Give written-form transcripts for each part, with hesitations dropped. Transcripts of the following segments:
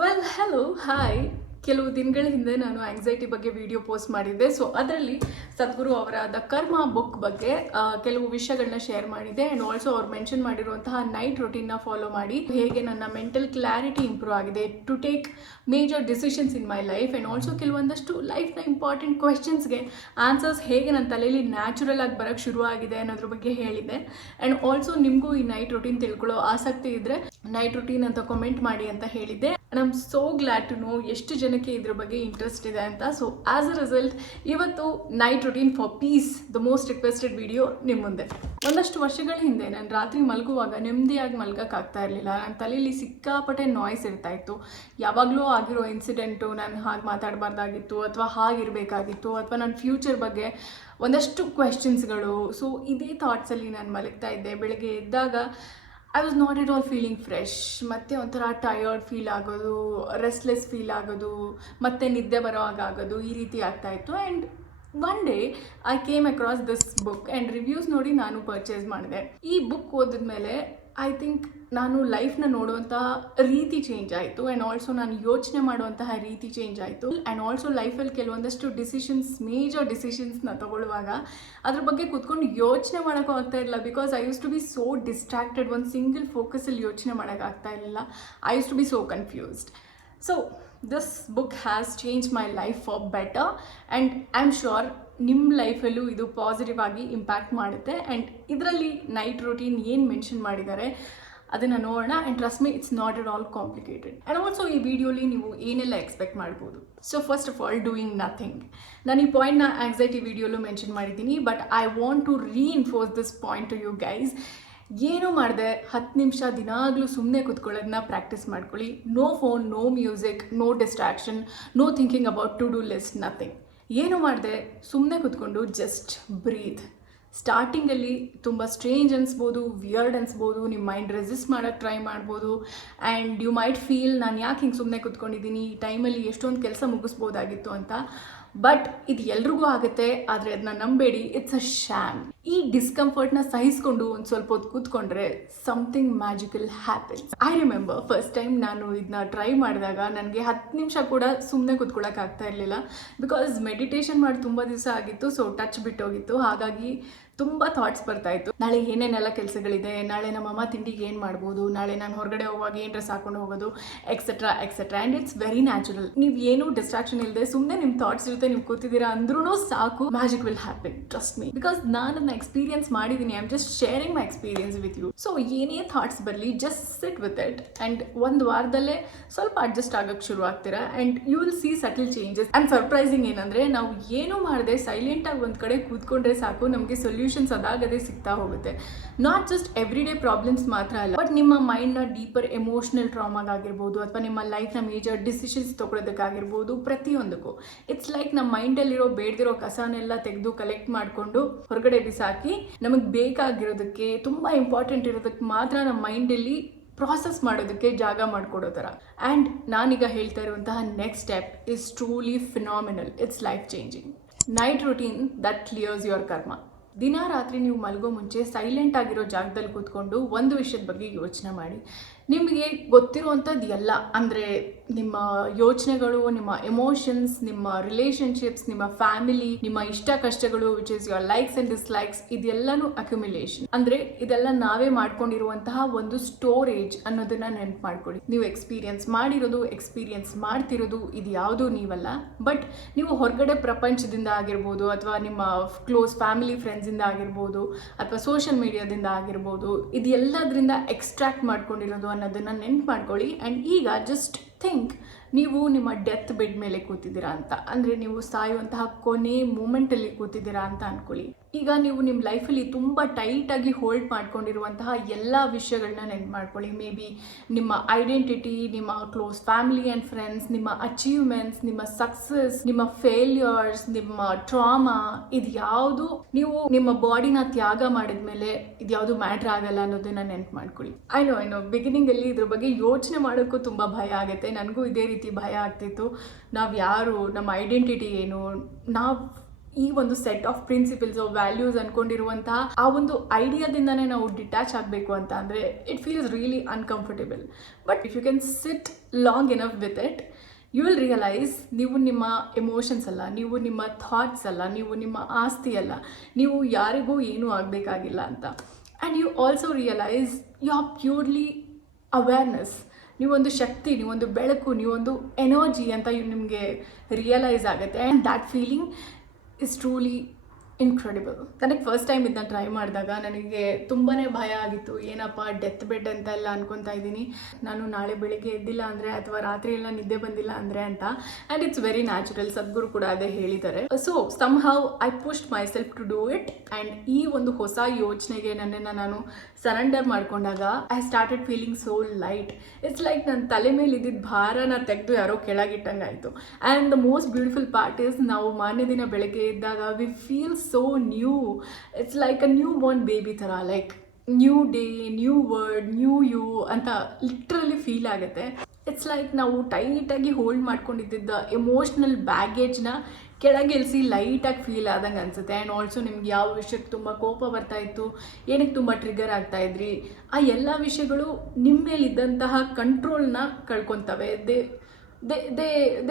Well hello hi. ಕೆಲವು ದಿನಗಳ ಹಿಂದೆ ನಾನು ಆಂಗ್ಸೈಟಿ ಬಗ್ಗೆ ವಿಡಿಯೋ ಪೋಸ್ಟ್ ಮಾಡಿದ್ದೆ. ಸೊ ಅದರಲ್ಲಿ ಸದ್ಗುರು ಅವರ ದ ಕರ್ಮ ಬುಕ್ ಬಗ್ಗೆ ಕೆಲವು ವಿಷಯಗಳನ್ನ ಶೇರ್ ಮಾಡಿದ್ದೆ. ಆ್ಯಂಡ್ ಆಲ್ಸೋ ಅವ್ರು ಮೆನ್ಷನ್ ಮಾಡಿರುವಂತಹ ನೈಟ್ ರೊಟೀನ್ನ ಫಾಲೋ ಮಾಡಿ ಹೇಗೆ ನನ್ನ ಮೆಂಟಲ್ ಕ್ಲಾರಿಟಿ ಇಂಪ್ರೂವ್ ಆಗಿದೆ to take major decisions in my life. And also ಕೆಲವೊಂದಷ್ಟು ಲೈಫ್ನ ಇಂಪಾರ್ಟೆಂಟ್ ಕ್ವೆಶನ್ಸ್ಗೆ ಆನ್ಸರ್ಸ್ ಹೇಗೆ ನನ್ನ ತಲೆಯಲ್ಲಿ ನ್ಯಾಚುರಲ್ ಆಗಿ ಬರೋಕ್ಕೆ ಶುರು ಆಗಿದೆ ಅನ್ನೋದ್ರ ಬಗ್ಗೆ ಹೇಳಿದೆ. ಆ್ಯಂಡ್ ಆಲ್ಸೋ ನಿಮಗೂ ಈ ನೈಟ್ ರೊಟೀನ್ ತಿಳ್ಕೊಳ್ಳೋ ಆಸಕ್ತಿ ಇದ್ದರೆ ನೈಟ್ ರೊಟೀನ್ ಅಂತ ಕಮೆಂಟ್ ಮಾಡಿ ಅಂತ ಹೇಳಿದ್ದೆ. I am so glad to know ಎಷ್ಟು ಜನಕ್ಕೆ ಇದ್ರ ಬಗ್ಗೆ ಇಂಟ್ರೆಸ್ಟ್ ಇದೆ ಅಂತ. ಸೊ ಆಸ್ ಅ ರಿಸಲ್ಟ್ ಇವತ್ತು night routine for peace the most requested video ನಿಮ್ಮ ಮುಂದೆ. ಒಂದಷ್ಟು ವರ್ಷಗಳ ಹಿಂದೆ ನಾನು ರಾತ್ರಿ ಮಲಗುವಾಗ ನೆಮ್ಮದಿಯಾಗಿ ಮಲ್ಗೋಕ್ಕಾಗ್ತಾ ಇರಲಿಲ್ಲ. ನನ್ನ ತಲೆಯಲ್ಲಿ ಸಿಕ್ಕಾಪಟ್ಟೆ ನಾಯ್ಸ್ ಇರ್ತಾ ಇತ್ತು. ಯಾವಾಗಲೂ ಆಗಿರೋ ಇನ್ಸಿಡೆಂಟು ನಾನು ಹಾಗೆ ಮಾತಾಡಬಾರ್ದಾಗಿತ್ತು ಅಥವಾ ಹಾಗಿರಬೇಕಾಗಿತ್ತು ಅಥವಾ ನನ್ನ ಫ್ಯೂಚರ್ ಬಗ್ಗೆ ಒಂದಷ್ಟು ಕ್ವೆಶನ್ಸ್ಗಳು. ಸೊ ಇದೇ ಥಾಟ್ಸಲ್ಲಿ ನಾನು ಮಲಗ್ತಾ ಇದ್ದೆ. ಬೆಳಗ್ಗೆ ಎದ್ದಾಗ I was not at all feeling fresh. ಮತ್ತು ಒಂಥರ ಟಯರ್ಡ್ ಫೀಲ್ ಆಗೋದು, ರೆಸ್ಟ್ಲೆಸ್ ಫೀಲ್ ಆಗೋದು, ಮತ್ತು ನಿದ್ದೆ ಬರೋ ಹಾಗಾಗೋದು, ಈ ರೀತಿ ಆಗ್ತಾಯಿತ್ತು. And one day I came across this book and reviews ನೋಡಿ ನಾನು ಪರ್ಚೇಸ್ ಮಾಡಿದೆ. ಈ ಬುಕ್ ಓದಿದ್ಮೇಲೆ ಐ ಥಿಂಕ್ ನಾನು ಲೈಫ್ನ ನೋಡುವಂತಹ ರೀತಿ ಚೇಂಜ್ ಆಯಿತು. ಆ್ಯಂಡ್ ಆಲ್ಸೋ ನಾನು ಯೋಚನೆ ಮಾಡುವಂತಹ ರೀತಿ ಚೇಂಜ್ ಆಯಿತು. ಆ್ಯಂಡ್ ಆಲ್ಸೋ ಲೈಫಲ್ಲಿ ಕೆಲವೊಂದಷ್ಟು ಮೇಜರ್ ಡಿಸಿಷನ್ಸ್ನ ತಗೊಳ್ಳುವಾಗ ಅದ್ರ ಬಗ್ಗೆ ಕೂತ್ಕೊಂಡು ಯೋಚನೆ ಮಾಡೋಕ್ಕೂ ಆಗ್ತಾ ಇರಲಿಲ್ಲ. Because I used to be so distracted. ಒಂದು ಸಿಂಗಲ್ ಫೋಕಸಲ್ಲಿ ಯೋಚನೆ ಮಾಡೋಕ್ಕಾಗ್ತಾ ಇರಲಿಲ್ಲ. I used to be so confused. So this book has change my life for better. And I am sure ನಿಮ್ಮ ಲೈಫಲ್ಲೂ ಇದು ಪಾಸಿಟಿವ್ ಆಗಿ ಇಂಪ್ಯಾಕ್ಟ್ ಮಾಡುತ್ತೆ. ಆ್ಯಂಡ್ ಇದರಲ್ಲಿ ನೈಟ್ ರೊಟೀನ್ ಏನು ಮೆನ್ಷನ್ ಮಾಡಿದ್ದಾರೆ ಅದನ್ನು ನೋಡೋಣ. And trust me, it's not at all complicated. And also ಈ ವಿಡಿಯೋಲಿ ನೀವು ಏನೆಲ್ಲ ಎಕ್ಸ್ಪೆಕ್ಟ್ ಮಾಡ್ಬೋದು. So first of all, doing nothing. ನಾನು ಈ ಪಾಯಿಂಟ್ನ ಆಂಗ್ಸೈಟಿ ವಿಡಿಯೋಲು ಮೆನ್ಷನ್ ಮಾಡಿದ್ದೀನಿ. But I want to reinforce this point to you guys. ಏನೂ ಮಾಡಿದೆ 10 ನಿಮಿಷ ದಿನಾಗಲೂ ಸುಮ್ಮನೆ ಕೂತ್ಕೊಳ್ಳೋದನ್ನ ಪ್ರಾಕ್ಟೀಸ್ ಮಾಡ್ಕೊಳ್ಳಿ. No phone, no music, no distraction, no thinking about to do list, nothing. ಏನು ಮಾಡಿದೆ, ಸುಮ್ಮನೆ ಕೂತ್ಕೊಂಡು ಜಸ್ಟ್ ಬ್ರೀತ್. ಸ್ಟಾರ್ಟಿಂಗಲ್ಲಿ ತುಂಬ ಸ್ಟ್ರೇಂಜ್ ಅನಿಸ್ಬೋದು, ವಿಯರ್ಡ್ ಅನಿಸ್ಬೋದು, ನಿಮ್ಮ ಮೈಂಡ್ ರೆಸಿಸ್ಟ್ ಮಾಡೋಕ್ಕೆ ಟ್ರೈ ಮಾಡ್ಬೋದು. ಆ್ಯಂಡ್ ಯು ಮೈಟ್ ಫೀಲ್ ನಾನು ಯಾಕೆ ಹಿಂಗೆ ಸುಮ್ಮನೆ ಕೂತ್ಕೊಂಡಿದ್ದೀನಿ, ಈ ಟೈಮಲ್ಲಿ ಎಷ್ಟೊಂದು ಕೆಲಸ ಮುಗಿಸ್ಬೋದಾಗಿತ್ತು ಅಂತ. ಬಟ್ ಇದು ಎಲ್ರಿಗೂ ಆಗುತ್ತೆ, ಆದರೆ ಅದನ್ನ ನಂಬೇಡಿ, ಇಟ್ಸ್ ಅ ಶ್ಯಾಮ್. ಈ ಡಿಸ್ಕಂಫರ್ಟ್ನ ಸಹಿಸ್ಕೊಂಡು ಒಂದು ಸ್ವಲ್ಪ ಹೊತ್ತು ಕೂತ್ಕೊಂಡ್ರೆ something magical happens. I remember first time ನಾನು ಇದನ್ನ ಟ್ರೈ ಮಾಡಿದಾಗ ನನಗೆ 10 ನಿಮಿಷ ಕೂಡ ಸುಮ್ಮನೆ ಕೂತ್ಕೊಳ್ಳೋಕ್ಕಾಗ್ತಾ ಇರಲಿಲ್ಲ. ಬಿಕಾಸ್ ಮೆಡಿಟೇಷನ್ ಮಾಡಿ ತುಂಬ ದಿವಸ ಆಗಿತ್ತು. ಸೊ ಟಚ್ ಬಿಟ್ಟೋಗಿತ್ತು. ಹಾಗಾಗಿ ತುಂಬ ಥಾಟ್ಸ್ ಬರ್ತಾಯಿತ್ತು. ನಾಳೆ ಏನೇನೆಲ್ಲ ಕೆಲಸಗಳಿದೆ, ನಾಳೆ ನಮ್ಮಮ್ಮ ತಿಂಡಿಗೆ ಏನು ಮಾಡ್ಬೋದು, ನಾಳೆ ನಾನು ಹೊರಗಡೆ ಹೋಗುವಾಗ ಏನು ಡ್ರೆಸ್ ಹಾಕೊಂಡು ಹೋಗೋದು, etcetera etcetera. And it's very natural. ನೀವು ಏನೂ ಡಿಸ್ಟ್ರಾಕ್ಷನ್ ಇಲ್ಲದೆ ಸುಮ್ಮನೆ ನಿಮ್ಮ ಥಾಟ್ಸ್ ಜೊತೆ ನೀವು ಕೂತಿದ್ದೀರಾ ಅಂದ್ರೂ ಸಾಕು, magic will happen, trust me. Because ನಾನು ಅದನ್ನ ಎಕ್ಸ್ಪೀರಿಯನ್ಸ್ ಮಾಡಿದ್ದೀನಿ. I am just sharing my experience with you. So ಏನೇ ಥಾಟ್ಸ್ ಬರಲಿ, just sit with it. And ಒಂದು ವಾರದಲ್ಲೇ ಸ್ವಲ್ಪ ಅಡ್ಜಸ್ಟ್ ಆಗೋಕ್ಕೆ ಶುರು ಆಗ್ತೀರಾ. And you will see subtle changes. And surprising ಏನಂದರೆ, ನಾವು ಏನೂ ಮಾಡದೆ ಸೈಲೆಂಟಾಗಿ ಒಂದು ಕಡೆ ಕೂತ್ಕೊಂಡ್ರೆ ಸಾಕು, ನಮಗೆ ಸೊಲ್ಯೂಷನ್ಸ್ ಅದಾಗದೇ ಸಿಗ್ತಾ ಹೋಗುತ್ತೆ. Not just every day problems ಮಾತ್ರ ಅಲ್ಲ, ಬಟ್ ನಿಮ್ಮ ಮೈಂಡ್ನ ಡೀಪರ್ ಎಮೋಷನಲ್ ಟ್ರಾಮಾಗಿರ್ಬೋದು ಅಥವಾ ನಿಮ್ಮ ಲೈಫ್ನ ಮೇಜರ್ ಡಿಸಿಷನ್ಸ್ ತೊಗೊಳೋದಕ್ಕಾಗಿರ್ಬೋದು, ಪ್ರತಿಯೊಂದಕ್ಕೂ ಇಟ್ಸ್ ಲೈಕ್ ನಮ್ಮ ಮೈಂಡಲ್ಲಿರೋ ಬೇಡದಿರೋ ಕಸನೆಲ್ಲ ತೆಗೆದು ಕಲೆಕ್ಟ್ ಮಾಡಿಕೊಂಡು ಹೊರಗಡೆ ಬಿಸಾಕಿ ನಮಗೆ ಬೇಕಾಗಿರೋದಕ್ಕೆ, ತುಂಬ ಇಂಪಾರ್ಟೆಂಟ್ ಇರೋದಕ್ಕೆ ಮಾತ್ರ ನಮ್ಮ ಮೈಂಡಲ್ಲಿ ಪ್ರಾಸೆಸ್ ಮಾಡೋದಕ್ಕೆ ಜಾಗ ಮಾಡಿಕೊಡೋ ಥರ. ಆ್ಯಂಡ್ ನಾನೀಗ ಹೇಳ್ತಾ ಇರುವಂತಹ next step is truly phenomenal. It's life changing. Night routine that clears your ಕರ್ಮ. ದಿನ ರಾತ್ರಿ ನೀವು ಮಲಗೋ ಮುಂಚೆ ಸೈಲೆಂಟ್ ಆಗಿರೋ ಜಾಗದಲ್ಲಿ ಕೂತ್ಕೊಂಡು ಒಂದು ವಿಷಯದ ಬಗ್ಗೆ ಯೋಚನೆ ಮಾಡಿ. ನಿಮಗೆ ಗೊತ್ತಿರುವಂಥದ್ದು ಎಲ್ಲ, ಅಂದರೆ ನಿಮ್ಮ ಯೋಚನೆಗಳು, ನಿಮ್ಮ ಎಮೋಷನ್ಸ್, ನಿಮ್ಮ ರಿಲೇಷನ್ಶಿಪ್ಸ್, ನಿಮ್ಮ ಫ್ಯಾಮಿಲಿ, ನಿಮ್ಮ ಇಷ್ಟ ಕಷ್ಟಗಳು, which is your likes and dislikes, ಇದೆಲ್ಲನೂ ಅಕ್ಯುಮಿಲೇಷನ್. ಅಂದರೆ ಇದೆಲ್ಲ ನಾವೇ ಮಾಡ್ಕೊಂಡಿರುವಂತಹ ಒಂದು ಸ್ಟೋರೇಜ್ ಅನ್ನೋದನ್ನ ನೆನಪು ಮಾಡ್ಕೊಳ್ಳಿ. ನೀವು ಎಕ್ಸ್ಪೀರಿಯನ್ಸ್ ಮಾಡಿರೋದು, ಎಕ್ಸ್ಪೀರಿಯನ್ಸ್ ಮಾಡ್ತಿರೋದು ಇದು ಯಾವುದೂ ನೀವಲ್ಲ. ಬಟ್ ನೀವು ಹೊರಗಡೆ ಪ್ರಪಂಚದಿಂದ ಆಗಿರ್ಬೋದು, ಅಥವಾ ನಿಮ್ಮ ಕ್ಲೋಸ್ ಫ್ಯಾಮಿಲಿ ಫ್ರೆಂಡ್ಸಿಂದ ಆಗಿರ್ಬೋದು, ಅಥವಾ ಸೋಷಿಯಲ್ ಮೀಡಿಯಾದಿಂದ ಆಗಿರ್ಬೋದು, ಇದೆಲ್ಲದರಿಂದ ಎಕ್ಸ್ಟ್ರಾಕ್ಟ್ ಮಾಡ್ಕೊಂಡಿರೋದು ಅನ್ನೋದನ್ನು ನೆನ್ಪು ಮಾಡ್ಕೊಳ್ಳಿ. ಆ್ಯಂಡ್ ಈಗ ಜಸ್ಟ್ ಥಿಂಕ್, ನೀವು ನಿಮ್ಮ ಡೆತ್ ಬೆಡ್ ಮೇಲೆ ಕೂತಿದ್ದೀರಾ ಅಂತ. ಅಂದರೆ ನೀವು ಸಾಯುವಂತಹ ಕೊನೆ ಮೂಮೆಂಟಲ್ಲಿ ಕೂತಿದ್ದೀರಾ ಅಂತ ಅಂದ್ಕೊಳ್ಳಿ. ಈಗ ನೀವು ನಿಮ್ಮ ಲೈಫಲ್ಲಿ ತುಂಬ ಟೈಟಾಗಿ ಹೋಲ್ಡ್ ಮಾಡ್ಕೊಂಡಿರುವಂತಹ ಎಲ್ಲ ವಿಷಯಗಳನ್ನ ನೆನ್ಪು ಮಾಡ್ಕೊಳ್ಳಿ. ಮೇ ಬಿ ನಿಮ್ಮ ಐಡೆಂಟಿಟಿ, ನಿಮ್ಮ ಕ್ಲೋಸ್ ಫ್ಯಾಮಿಲಿ ಆ್ಯಂಡ್ ಫ್ರೆಂಡ್ಸ್, ನಿಮ್ಮ ಅಚೀವ್ಮೆಂಟ್ಸ್, ನಿಮ್ಮ ಸಕ್ಸಸ್, ನಿಮ್ಮ ಫೇಲ್ಯೂರ್ಸ್, ನಿಮ್ಮ ಟ್ರಾಮಾ, ಇದು ಯಾವುದು ನೀವು ನಿಮ್ಮ ಬಾಡಿನ ತ್ಯಾಗ ಮಾಡಿದ ಮೇಲೆ ಇದ್ಯಾವುದು ಮ್ಯಾಟ್ರ್ ಆಗಲ್ಲ ಅನ್ನೋದನ್ನ ನೆನ್ಪು ಮಾಡ್ಕೊಳ್ಳಿ. ಐ ನೋ ಬಿಗಿನಿಂಗಲ್ಲಿ ಇದ್ರ ಬಗ್ಗೆ ಯೋಚನೆ ಮಾಡೋಕ್ಕೂ ತುಂಬ ಭಯ ಆಗುತ್ತೆ. ನನಗೂ ಇದೇ ರೀತಿ ಭಯ ಆಗ್ತಿತ್ತು. ನಾವು ಯಾರು, ನಮ್ಮ ಐಡೆಂಟಿಟಿ ಏನು, ನಾವು ಈ ಒಂದು ಸೆಟ್ ಆಫ್ ಪ್ರಿನ್ಸಿಪಲ್ಸ್ ವ್ಯಾಲ್ಯೂಸ್ ಅನ್ಕೊಂಡಿರುವಂತಹ ಆ ಒಂದು ಐಡಿಯಾದಿಂದನೇ ನಾವು ಡಿಟ್ಯಾಚ್ ಆಗಬೇಕು ಅಂತ ಅಂದರೆ it feels really uncomfortable. But if you can sit long enough with it, you will realise ನೀವು ನಿಮ್ಮ ಎಮೋಷನ್ಸ್ ಅಲ್ಲ, ನೀವು ನಿಮ್ಮ ಥಾಟ್ಸ್ ಅಲ್ಲ, ನೀವು ನಿಮ್ಮ ಆಸ್ತಿ ಅಲ್ಲ, ನೀವು ಯಾರಿಗೂ ಏನೂ ಆಗಬೇಕಾಗಿಲ್ಲ ಅಂತ. And you also realise you are purely awareness. ನೀವೊಂದು ಶಕ್ತಿ, ನೀವೊಂದು ಬೆಳಕು, ನೀವೊಂದು ಎನರ್ಜಿ ಅಂತ ನಿಮಗೆ ರಿಯಲೈಸ್ ಆಗುತ್ತೆ. And that feeling is truly incredible. ನನಗೆ ಫಸ್ಟ್ ಟೈಮ್ ಇದನ್ನ ಟ್ರೈ ಮಾಡಿದಾಗ ನನಗೆ ತುಂಬಾ ಭಯ ಆಗಿತ್ತು. ಏನಪ್ಪ ಡೆತ್ ಬೆಡ್ ಅಂತ ಎಲ್ಲ ಅನ್ಕೊತಾ ಇದ್ದೀನಿ, ನಾನು ನಾಳೆ ಬೆಳಿಗ್ಗೆ ಎದ್ದಿಲ್ಲ ಅಂದರೆ ಅಥವಾ ರಾತ್ರಿ ಎಲ್ಲ ನಿದ್ದೆ ಬಂದಿಲ್ಲ ಅಂದರೆ ಅಂತ. And it's very natural. Sadhguru ಕೂಡ ಅದೇ ಹೇಳಿದ್ದಾರೆ. So somehow I pushed myself to do it. And ಈ ಒಂದು ಹೊಸ ಯೋಚನೆಗೆ ನನ್ನನ್ನು ನಾನು ಸರೆಂಡರ್ ಮಾಡ್ಕೊಂಡಾಗ I started feeling so light. It's like ನನ್ನ ತಲೆ ಮೇಲೆ ಇದ್ದಿದ್ದ ಭಾರನ ತೆಗೆದು ಯಾರೋ ಕೆಳಗಿಟ್ಟಂಗಾಯಿತು. And the most beautiful part is, ನಾವು ಮಾರನೇ ದಿನ ಬೆಳಗ್ಗೆ ಇದ್ದಾಗ we feel so new. It's like a new born baby ಥರ, like new day, new world, new you ಅಂತ ಲಿಟ್ರಲಿ ಫೀಲ್ ಆಗುತ್ತೆ. ಇಟ್ಸ್ ಲೈಕ್ ನಾವು ಟೈಟಾಗಿ ಹೋಲ್ಡ್ ಮಾಡ್ಕೊಂಡಿದ್ದ ಎಮೋಷ್ನಲ್ ಬ್ಯಾಗೇಜ್ನ ಕೆಳಗಿಳಿಸಿ ಲೈಟಾಗಿ ಫೀಲ್ ಆದಂಗೆ ಅನಿಸುತ್ತೆ. ಆ್ಯಂಡ್ ಆಲ್ಸೋ ನಿಮ್ಗೆ ಯಾವ ವಿಷಯಕ್ಕೆ ತುಂಬ ಕೋಪ ಬರ್ತಾ ಇತ್ತು, ಏನಕ್ಕೆ ತುಂಬ ಟ್ರಿಗರ್ ಆಗ್ತಾ ಇದ್ರಿ, ಆ ಎಲ್ಲ ವಿಷಯಗಳು ನಿಮ್ಮ ಮೇಲಿದ್ದಂತಹ ಕಂಟ್ರೋಲ್ನ ಕಳ್ಕೊತವೆ. They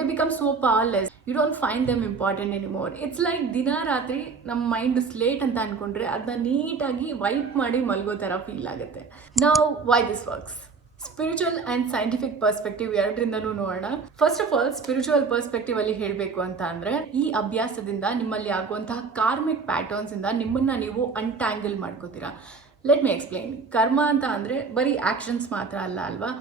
become so powerless. You don't find them important anymore. It's like ದಿನ ರಾತ್ರಿ ನಮ್ಮ ಮೈಂಡ್ ಸ್ಲೇಟ್ ಅಂತ ಅಂದ್ಕೊಂಡ್ರೆ ಅದನ್ನ ನೀಟಾಗಿ ವೈಪ್ ಮಾಡಿ ಮಲ್ಗೋ ಥರ ಫೀಲ್ ಆಗುತ್ತೆ. ನಾವು why this works? Spiritual and scientific perspective ಎರಡರಿಂದನೂ ನೋಡೋಣ. First of all spiritual perspective ಅಲ್ಲಿ ಹೇಳಬೇಕು ಅಂತ ಅಂದರೆ, ಈ ಅಭ್ಯಾಸದಿಂದ ನಿಮ್ಮಲ್ಲಿ ಆಗುವಂತಹ ಕಾರ್ಮಿಕ್ ಪ್ಯಾಟರ್ನ್ಸ್ ಇಂದ ನಿಮ್ಮನ್ನ ನೀವು ಅನ್ಟ್ಯಾಂಗಲ್ ಮಾಡ್ಕೋತೀರಾ. Let me explain. ಕರ್ಮ ಅಂತ ಅಂದರೆ ಬರೀ ಆ್ಯಕ್ಷನ್ಸ್ ಮಾತ್ರ ಅಲ್ಲ ಅಲ್ವಾ,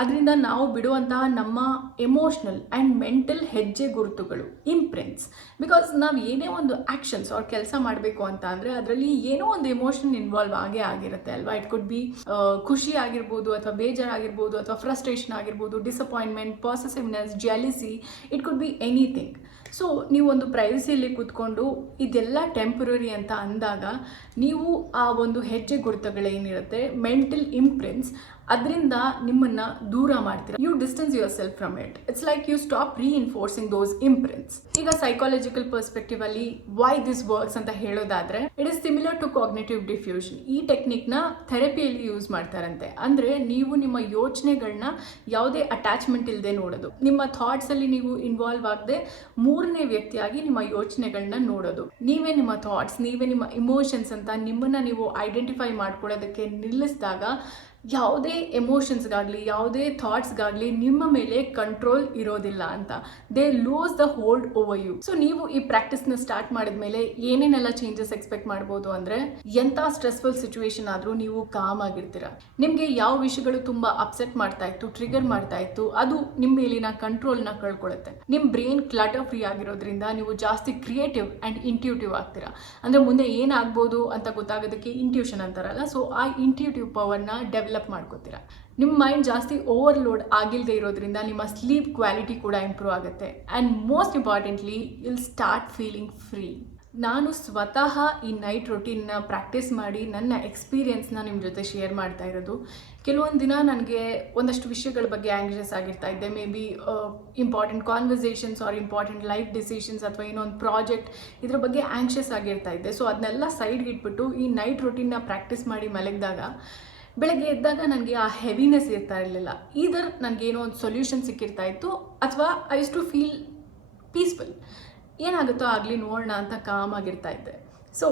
ಅದರಿಂದ ನಾವು ಬಿಡುವಂತಹ ನಮ್ಮ ಎಮೋಷ್ನಲ್ ಆ್ಯಂಡ್ ಮೆಂಟಲ್ ಹೆಜ್ಜೆ ಗುರುತುಗಳು, ಇಂಪ್ರಿಂಟ್ಸ್. ಬಿಕಾಸ್ ನಾವು ಏನೇ ಒಂದು ಆ್ಯಕ್ಷನ್ಸ್ ಅವ್ರ ಕೆಲಸ ಮಾಡಬೇಕು ಅಂತ ಅಂದರೆ ಅದರಲ್ಲಿ ಏನೋ ಒಂದು ಎಮೋಷನ್ ಇನ್ವಾಲ್ವ್ ಆಗೇ ಆಗಿರುತ್ತೆ ಅಲ್ವಾ. ಇಟ್ ಕುಡ್ ಬಿ ಖುಷಿ ಆಗಿರ್ಬೋದು, ಅಥವಾ ಬೇಜಾರಾಗಿರ್ಬೋದು, ಅಥವಾ ಫ್ರಸ್ಟ್ರೇಷನ್ ಆಗಿರ್ಬೋದು, disappointment, possessiveness, jealousy, it could be anything. So ನೀವು ಒಂದು ಪ್ರೈವಸಿಯಲ್ಲಿ ಕೂತ್ಕೊಂಡು ಇದೆಲ್ಲ ಟೆಂಪರರಿ ಅಂತ ಅಂದಾಗ ನೀವು ಆ ಒಂದು ಹೆಜ್ಜೆ ಗುರುತುಗಳೇನಿರುತ್ತೆ, ಮೆಂಟಲ್ ಇಂಪ್ರಿಂಟ್ಸ್, ಅದರಿಂದ ನಿಮ್ಮನ್ನು ದೂರ ಮಾಡ್ತೀರಾ. You distance yourself from it. It's like you stop reinforcing those imprints. ಈಗ ಸೈಕಾಲಜಿಕಲ್ ಪರ್ಸ್ಪೆಕ್ಟಿವ್ ಅಲ್ಲಿ ವೈ ದಿಸ್ ವರ್ಕ್ಸ್ ಅಂತ ಹೇಳೋದಾದ್ರೆ, it is similar to cognitive diffusion. ಈ ಟೆಕ್ನಿಕ್ನ ಥೆರಪಿಯಲ್ಲಿ ಯೂಸ್ ಮಾಡ್ತಾರಂತೆ. ಅಂದರೆ ನೀವು ನಿಮ್ಮ ಯೋಚನೆಗಳನ್ನ ಯಾವುದೇ ಅಟ್ಯಾಚ್ಮೆಂಟ್ ಇಲ್ಲದೆ ನೋಡೋದು, ನಿಮ್ಮ ಥಾಟ್ಸ್ ಅಲ್ಲಿ ನೀವು ಇನ್ವಾಲ್ವ್ ಆಗದೆ ಮೂರನೇ ವ್ಯಕ್ತಿಯಾಗಿ ನಿಮ್ಮ ಯೋಚನೆಗಳನ್ನ ನೋಡೋದು. ನೀವೇ ನಿಮ್ಮ ಥಾಟ್ಸ್, ನೀವೇ ನಿಮ್ಮ ಇಮೋಷನ್ಸ್ ಅಂತ ನಿಮ್ಮನ್ನ ನೀವು ಐಡೆಂಟಿಫೈ ಮಾಡ್ಕೊಳ್ಳೋದಕ್ಕೆ ನಿಲ್ಲಿಸಿದಾಗ ಯಾವುದೇ ಎಮೋಷನ್ಸ್ಗಾಗಲಿ ಯಾವುದೇ ಥಾಟ್ಸ್ಗಾಗಲಿ ನಿಮ್ಮ ಮೇಲೆ ಕಂಟ್ರೋಲ್ ಇರೋದಿಲ್ಲ ಅಂತ. They lose the hold over you. So ನೀವು ಈ ಪ್ರಾಕ್ಟೀಸ್ನ ಸ್ಟಾರ್ಟ್ ಮಾಡಿದ ಮೇಲೆ ಏನೇನೆಲ್ಲ ಚೇಂಜಸ್ ಎಕ್ಸ್ಪೆಕ್ಟ್ ಮಾಡ್ಬೋದು ಅಂದರೆ, ಎಂಥ ಸ್ಟ್ರೆಸ್ಫುಲ್ ಸಿಚುವೇಶನ್ ಆದರೂ ನೀವು ಕಾಮ್ ಆಗಿರ್ತೀರ. ನಿಮಗೆ ಯಾವ ವಿಷಯಗಳು ತುಂಬ ಅಪ್ಸೆಟ್ ಮಾಡ್ತಾ ಇತ್ತು, ಟ್ರಿಗರ್ ಮಾಡ್ತಾ ಇತ್ತು, ಅದು ನಿಮ್ಮ ಮೇಲಿನ ಕಂಟ್ರೋಲ್ನ ಕಳ್ಕೊಳ್ಳುತ್ತೆ. ನಿಮ್ಮ ಬ್ರೈನ್ ಕ್ಲಟರ್ ಫ್ರೀ ಆಗಿರೋದ್ರಿಂದ ನೀವು ಜಾಸ್ತಿ ಕ್ರಿಯೇಟಿವ್ ಆ್ಯಂಡ್ ಇಂಟ್ಯೂಟಿವ್ ಆಗ್ತೀರಾ. ಅಂದರೆ ಮುಂದೆ ಏನಾಗ್ಬೋದು ಅಂತ ಗೊತ್ತಾಗೋದಕ್ಕೆ ಇಂಟ್ಯೂಷನ್ ಅಂತಾರಲ್ಲ, ಸೊ ಆ ಇಂಟ್ಯೂಟಿವ್ ಪವರ್ನ ಡೆವಲಪ್ ಮಾಡ್ಕೋತೀರಾ. ನಿಮ್ಮ ಮೈಂಡ್ ಜಾಸ್ತಿ ಓವರ್ಲೋಡ್ ಆಗಿಲ್ಲದೆ ಇರೋದ್ರಿಂದ ನಿಮ್ಮ ಸ್ಲೀಪ್ ಕ್ವಾಲಿಟಿ ಕೂಡ ಇಂಪ್ರೂವ್ ಆಗುತ್ತೆ. And most importantly will start feeling free. ನಾನು ಸ್ವತಃ ಈ ನೈಟ್ ರೊಟೀನ್ನ ಪ್ರಾಕ್ಟೀಸ್ ಮಾಡಿ ನನ್ನ ಎಕ್ಸ್ಪೀರಿಯನ್ಸ್ನ ನಿಮ್ಮ ಜೊತೆ ಶೇರ್ ಮಾಡ್ತಾ ಇರೋದು. ಕೆಲವೊಂದು ದಿನ ನನಗೆ ಒಂದಷ್ಟು ವಿಷಯಗಳ ಬಗ್ಗೆ ಆ್ಯಂಗ್ಷಿಯಸ್ ಆಗಿರ್ತಾ ಇದ್ದೆ. May be important conversations are important life decisions ಅಥವಾ ಇನ್ನೊಂದು ಪ್ರಾಜೆಕ್ಟ್, ಇದ್ರ ಬಗ್ಗೆ ಆ್ಯಂಗ್ಷಿಯಸ್ ಆಗಿರ್ತಾ ಇದ್ದೆ. ಸೊ ಅದನ್ನೆಲ್ಲ ಸೈಡ್ಗೆ ಇಟ್ಬಿಟ್ಟು ಈ ನೈಟ್ ರೊಟೀನ್ನ ಪ್ರಾಕ್ಟೀಸ್ ಮಾಡಿ ಮಲಗಿದಾಗ ಬೆಳಗ್ಗೆ ಎದ್ದಾಗ ನನಗೆ ಆ ಹೆವಿನೆಸ್ ಇರ್ತಾ ಇರಲಿಲ್ಲ. ಈದರ್ ನನಗೇನೋ ಒಂದು ಸೊಲ್ಯೂಷನ್ ಸಿಕ್ಕಿರ್ತಾ ಇತ್ತು, ಅಥವಾ I used to feel peaceful. ಏನಾಗುತ್ತೋ ಆಗಲಿ ನೋಡೋಣ ಅಂತ ಕಾಮ್ ಆಗಿರ್ತಾ ಇದ್ದೆ. So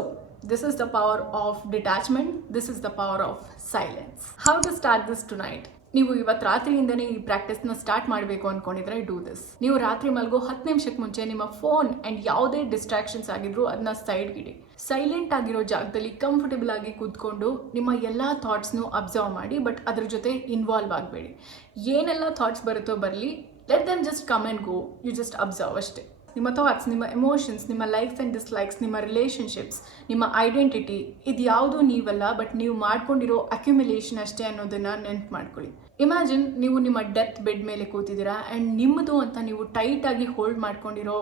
this is the power of detachment. This is the power of silence. How to start this tonight? ನೀವು ಇವತ್ತು ರಾತ್ರಿಯಿಂದನೇ ಈ ಪ್ರಾಕ್ಟೀಸ್ನ ಸ್ಟಾರ್ಟ್ ಮಾಡಬೇಕು ಅಂದ್ಕೊಂಡಿದ್ರೆ ಡೂ ದಿಸ್. ನೀವು ರಾತ್ರಿ ಮಲಗೋ 10 ನಿಮಿಷಕ್ಕೆ ಮುಂಚೆ ನಿಮ್ಮ ಫೋನ್ ಆ್ಯಂಡ್ ಯಾವುದೇ ಡಿಸ್ಟ್ರಾಕ್ಷನ್ಸ್ ಆಗಿದ್ರು ಅದನ್ನ ಸೈಡ್ಗಿಡಿ. ಸೈಲೆಂಟ್ ಆಗಿರೋ ಜಾಗದಲ್ಲಿ ಕಂಫರ್ಟಬಲ್ ಆಗಿ ಕೂತ್ಕೊಂಡು ನಿಮ್ಮ ಎಲ್ಲ ಥಾಟ್ಸ್ನು ಅಬ್ಸರ್ವ್ ಮಾಡಿ, ಬಟ್ ಅದ್ರ ಜೊತೆ ಇನ್ವಾಲ್ವ್ ಆಗಬೇಡಿ. ಏನೆಲ್ಲ ಥಾಟ್ಸ್ ಬರುತ್ತೋ ಬರಲಿ, let them just come and go. You just observe ಅಷ್ಟೇ. ನಿಮ್ಮ ಥಾಟ್ಸ್, ನಿಮ್ಮ ಎಮೋಷನ್ಸ್, ನಿಮ್ಮ ಲೈಕ್ಸ್ ಆ್ಯಂಡ್ ಡಿಸ್ಲೈಕ್ಸ್, ನಿಮ್ಮ ರಿಲೇಷನ್ಶಿಪ್ಸ್, ನಿಮ್ಮ ಐಡೆಂಟಿಟಿ, ಇದು ಯಾವುದೂ ನೀವಲ್ಲ, ಬಟ್ ನೀವು ಮಾಡ್ಕೊಂಡಿರೋ ಅಕ್ಯುಮುಲೇಷನ್ ಅಷ್ಟೇ ಅನ್ನೋದನ್ನು ನೆನ್ಪು ಮಾಡ್ಕೊಳ್ಳಿ. ಇಮ್ಯಾಜಿನ್ ನೀವು ನಿಮ್ಮ ಡೆತ್ ಬೆಡ್ ಮೇಲೆ ಕೂತಿದ್ದೀರಾ ಆ್ಯಂಡ್ ನಿಮ್ಮದು ಅಂತ ನೀವು ಟೈಟಾಗಿ ಹೋಲ್ಡ್ ಮಾಡ್ಕೊಂಡಿರೋ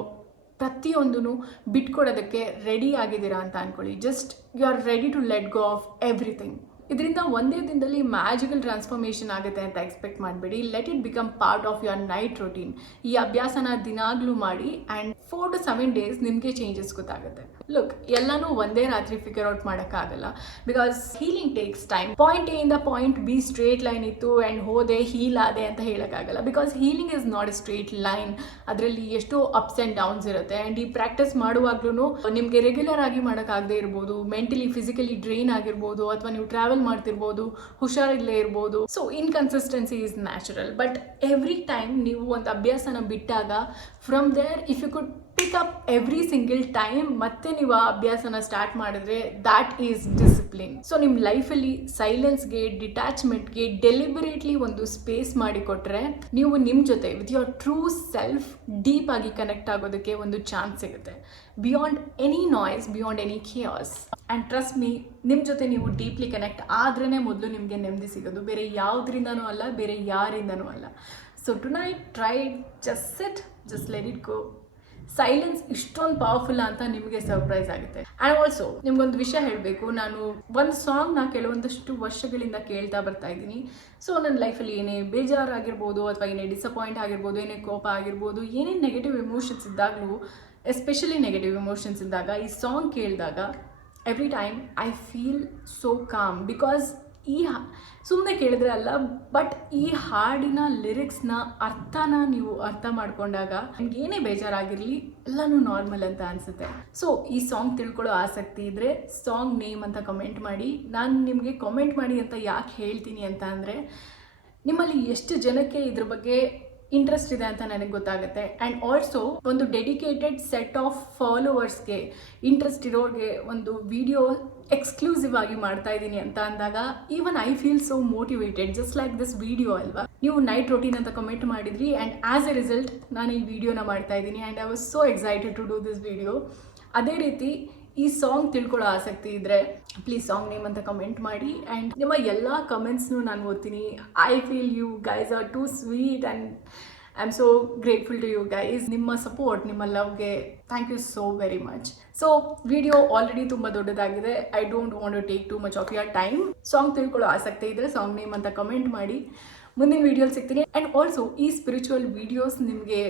ಪ್ರತಿಯೊಂದೂ ಬಿಟ್ಕೊಡೋದಕ್ಕೆ ರೆಡಿ ಆಗಿದ್ದೀರಾ ಅಂತ ಅಂದ್ಕೊಳ್ಳಿ. Just you are ready to let go of everything. ಇದರಿಂದ ಒಂದೇ ದಿನದಲ್ಲಿ ಮ್ಯಾಜಿಕಲ್ ಟ್ರಾನ್ಸ್ಫಾರ್ಮೇಷನ್ ಆಗುತ್ತೆ ಅಂತ ಎಕ್ಸ್ಪೆಕ್ಟ್ ಮಾಡಬೇಡಿ. Let it become part of your night routine. ಈ ಅಭ್ಯಾಸನ ದಿನಾಗ್ಲೂ ಮಾಡಿ ಆ್ಯಂಡ್ 4 to 7 days ನಿಮಗೆ ಚೇಂಜಸ್ ಗೊತ್ತಾಗುತ್ತೆ. ಲುಕ್, ಎಲ್ಲನೂ ಒಂದೇ ರಾತ್ರಿ ಫಿಗರ್ ಔಟ್ ಮಾಡೋಕ್ಕಾಗಲ್ಲ, because healing takes time. Point A ಇಂದ ಪಾಯಿಂಟ್ ಬಿ ಸ್ಟ್ರೇಟ್ ಲೈನ್ ಇತ್ತು ಆ್ಯಂಡ್ ಹೋದೆ ಹೀಲ್ ಆದೆ ಅಂತ ಹೇಳೋಕ್ಕಾಗಲ್ಲ, because healing is not A straight line. ಅದರಲ್ಲಿ ಎಷ್ಟೋ ಅಪ್ಸ್ ಆ್ಯಂಡ್ ಡೌನ್ಸ್ ಇರುತ್ತೆ. ಆ್ಯಂಡ್ ಈ ಪ್ರಾಕ್ಟೀಸ್ ಮಾಡುವಾಗ್ಲೂ ನಿಮಗೆ ರೆಗ್ಯುಲರ್ ಆಗಿ ಮಾಡೋಕ್ಕಾಗದೇ ಇರ್ಬೋದು, ಮೆಂಟಲಿ ಫಿಸಿಕಲಿ ಡ್ರೈನ್ ಆಗಿರ್ಬೋದು, ಅಥವಾ ನೀವು ಟ್ರಾವೆಲ್ ಮಾಡ್ತಿರ್ಬೋದು, ಹುಷಾರಿಲ್ಲೇ ಇರ್ಬೋದು. So inconsistency is natural. But every time ನೀವು ಒಂದು ಅಭ್ಯಾಸನ ಬಿಟ್ಟಾಗ from there if you could pick up every single time ಮತ್ತೆ ನೀವು ಆ ಅಭ್ಯಾಸನ ಸ್ಟಾರ್ಟ್ ಮಾಡಿದ್ರೆ ದ್ಯಾಟ್ ಈಸ್ ಡಿಸಿಪ್ಲಿನ್. ಸೊ ನಿಮ್ಮ ಲೈಫಲ್ಲಿ ಸೈಲೆನ್ಸ್ಗೆ, ಡಿಟ್ಯಾಚ್ಮೆಂಟ್ಗೆ ಡೆಲಿಬರೇಟ್ಲಿ ಒಂದು ಸ್ಪೇಸ್ ಮಾಡಿಕೊಟ್ರೆ ನೀವು ನಿಮ್ಮ ಜೊತೆ with your true self deep ಆಗಿ ಕನೆಕ್ಟ್ ಆಗೋದಕ್ಕೆ ಒಂದು ಚಾನ್ಸ್ ಸಿಗುತ್ತೆ. Beyond any noise, beyond any chaos. And trust me, ನಿಮ್ಮ ಜೊತೆ ನೀವು ಡೀಪ್ಲಿ ಕನೆಕ್ಟ್ ಆದ್ರೇ ಮೊದಲು ನಿಮಗೆ ನೆಮ್ಮದಿ ಸಿಗೋದು. ಬೇರೆ ಯಾವುದರಿಂದನೂ ಅಲ್ಲ, ಬೇರೆ ಯಾರಿಂದನೂ ಅಲ್ಲ. So tonight try just sit, just let it go. Silence ಇಷ್ಟೊಂದು ಪವರ್ಫುಲ್ ಅಂತ ನಿಮಗೆ ಸರ್ಪ್ರೈಸ್ ಆಗುತ್ತೆ. ಆ್ಯಂಡ್ ಆಲ್ಸೋ ನಿಮ್ಗೊಂದು ವಿಷಯ ಹೇಳಬೇಕು, ನಾನು ಒಂದು ಸಾಂಗ್ನ ಕೆಲವೊಂದಷ್ಟು ವರ್ಷಗಳಿಂದ ಕೇಳ್ತಾ ಬರ್ತಾ ಇದ್ದೀನಿ. ಸೊ ನನ್ನ ಲೈಫಲ್ಲಿ ಏನೇ ಬೇಜಾರಾಗಿರ್ಬೋದು, ಅಥವಾ ಏನೇ ಡಿಸಪಾಯಿಂಟ್ ಆಗಿರ್ಬೋದು, ಏನೇ ಕೋಪ ಆಗಿರ್ಬೋದು, ಏನೇ ನೆಗೆಟಿವ್ ಎಮೋಷನ್ಸ್ ಇದ್ದಾಗಲೂ, ಎಸ್ಪೆಷಲಿ ನೆಗೆಟಿವ್ ಎಮೋಷನ್ಸ್ ಇದ್ದಾಗ ಈ ಸಾಂಗ್ ಕೇಳಿದಾಗ every time I feel so com. Because ಈ ಸುಮ್ಮನೆ ಕೇಳಿದ್ರೆ ಅಲ್ಲ, ಬಟ್ ಈ ಹಾಡಿನ ಲಿರಿಕ್ಸ್ನ ಅರ್ಥನ ನೀವು ಅರ್ಥ ಮಾಡ್ಕೊಂಡಾಗ ನಿಮ್ಗೆ ಏನೇ ಬೇಜಾರಾಗಿರಲಿ ಎಲ್ಲನೂ ನಾರ್ಮಲ್ ಅಂತ ಅನಿಸುತ್ತೆ. ಸೊ ಈ ಸಾಂಗ್ ತಿಳ್ಕೊಳ್ಳೋ ಆಸಕ್ತಿ ಇದ್ದರೆ ಸಾಂಗ್ ನೇಮ್ ಅಂತ ಕಮೆಂಟ್ ಮಾಡಿ. ನಾನು ನಿಮಗೆ ಕಮೆಂಟ್ ಮಾಡಿ ಅಂತ ಯಾಕೆ ಹೇಳ್ತೀನಿ ಅಂತ ಅಂದರೆ, ನಿಮ್ಮಲ್ಲಿ ಎಷ್ಟು ಜನಕ್ಕೆ ಇದ್ರ ಬಗ್ಗೆ ಇಂಟ್ರೆಸ್ಟ್ ಇದೆ ಅಂತ ನನಗೆ ಗೊತ್ತಾಗುತ್ತೆ. ಆ್ಯಂಡ್ ಆಲ್ಸೋ ಒಂದು ಡೆಡಿಕೇಟೆಡ್ ಸೆಟ್ ಆಫ್ ಫಾಲೋವರ್ಸ್ಗೆ, ಇಂಟ್ರೆಸ್ಟ್ ಇರೋರಿಗೆ ಒಂದು ವಿಡಿಯೋ ಎಕ್ಸ್ಕ್ಲೂಸಿವ್ ಆಗಿ ಮಾಡ್ತಾ ಇದ್ದೀನಿ ಅಂತ ಅಂದಾಗ even I feel so motivated, just like this video ಅಲ್ವಾ. ನೀವು ನೈಟ್ ರೊಟೀನ್ ಅಂತ ಕಮೆಂಟ್ ಮಾಡಿದ್ರಿ ಆ್ಯಂಡ್ ಆ್ಯಸ್ ಎ ರಿಸಲ್ಟ್ ನಾನು ಈ ವಿಡಿಯೋನ ಮಾಡ್ತಾ ಇದ್ದೀನಿ. And I was so excited to do this video. ಅದೇ ರೀತಿ ಈ ಸಾಂಗ್ ತಿಳ್ಕೊಳ್ಳೋ ಆಸಕ್ತಿ ಇದ್ದರೆ ಪ್ಲೀಸ್ ಸಾಂಗ್ ನೇಮ್ ಅಂತ ಕಮೆಂಟ್ ಮಾಡಿ. ಆ್ಯಂಡ್ ನಿಮ್ಮ ಎಲ್ಲ ಕಮೆಂಟ್ಸ್ನು ನಾನು ಓದ್ತೀನಿ. I feel you guys are too sweet and I am so grateful to you guys. ನಿಮ್ಮ ಸಪೋರ್ಟ್, ನಿಮ್ಮ ಲವ್ಗೆ thank you so very much. So video already ತುಂಬ ದೊಡ್ಡದಾಗಿದೆ. I don't want to take too much of your time. Song ತಿಳ್ಕೊಳ್ಳೋ ಆಸಕ್ತಿ ಇದ್ದರೆ song name ಅಂತ comment ಮಾಡಿ. ಮುಂದಿನ ವೀಡಿಯೋಲಿ ಸಿಗ್ತೀನಿ. ಆ್ಯಂಡ್ ಆಲ್ಸೋ ಈ ಸ್ಪಿರಿಚುವಲ್ ವೀಡಿಯೋಸ್ ನಿಮಗೆ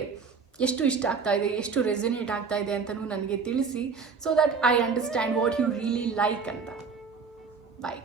ಎಷ್ಟು ಇಷ್ಟ ಆಗ್ತಾ ಇದೆ, ಎಷ್ಟು ರೆಸೊನೇಟ್ ಆಗ್ತಾ ಇದೆ ಅಂತಲೂ ನನಗೆ ತಿಳಿಸಿ, so that I understand what you really like ಅಂತ. ಬಾಯ್.